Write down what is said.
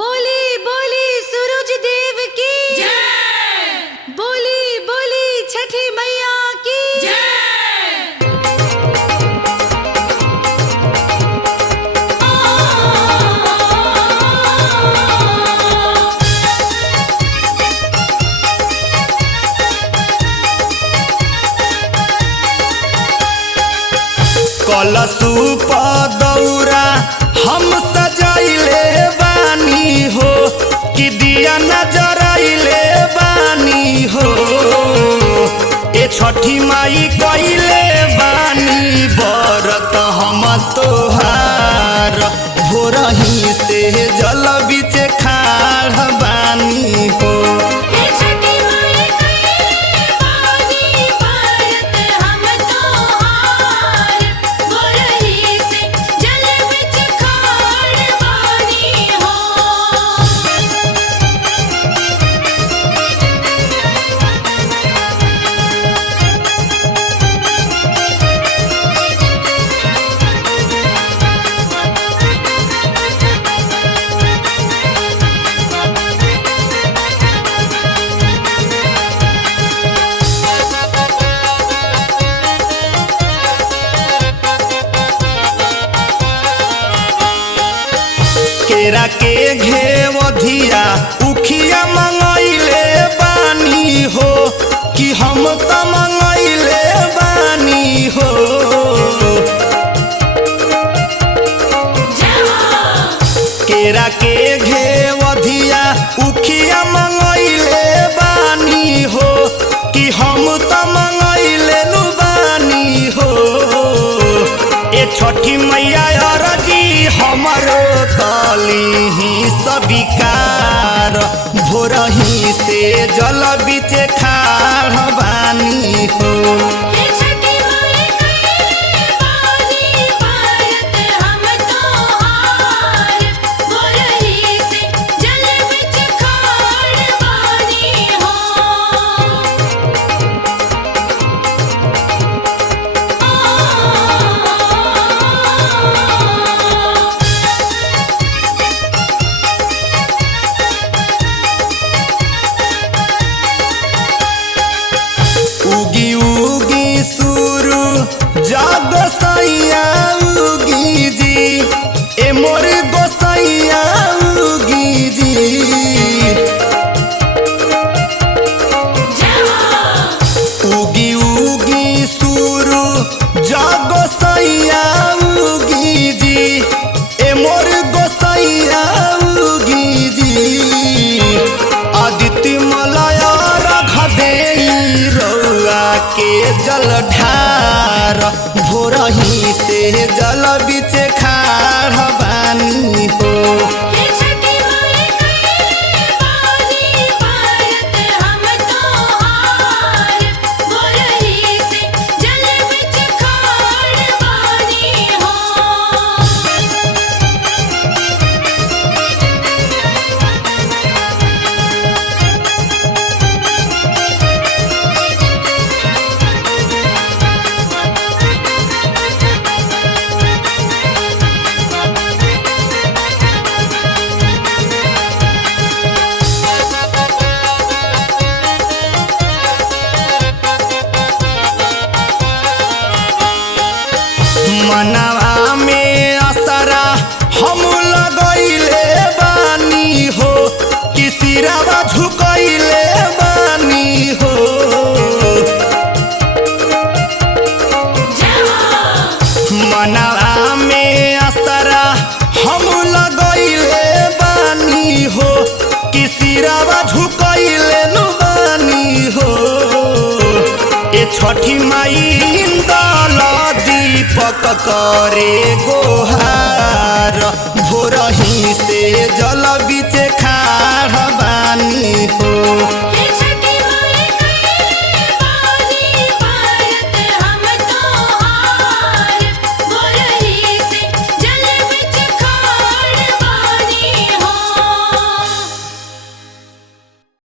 बोली बोली सूरज देव की जय। बोली बोली छठी मैया की कलशुप दौरा हम सजाइले बानी हो कि दिया नजराइले बानी हो। ए छठी माई कइले बानी बरत हम तोहार भोरही से जल बीच खाड़ बानी हो। केरा के घेवधिया उखिया मंगैले बानी हो कि हम त मंगैले बानी हो। केरा के घेवधिया उखिया मंगैले बानी हो कि हम त मंगैले नु बानी हो। ए छठी मैया अरजी हमरो कली सबिकार भोरही से जल बीच खाड़ बानी हो। उगी उगी सुरु जग गोसैया उगी जी ए मोर गोसैया उगी जी। उगी उगी सुरु जग गोसैया उगी जी ए मोर गोसैया उगी जी। आदित्य मलय रख देई रउआ के जल ढार भोरही से जल बीच खाड़ बानी हो। मनवा में असरा हम लगैले बानी हो कि सिरवा झुकैले बानी हो। मनवा में असरा हम लगैले बानी हो कि सिरवा झुकैले नु बानी हो। ए छठी माई दल दीपक करे गोहार भोरही से जल बीच खाड़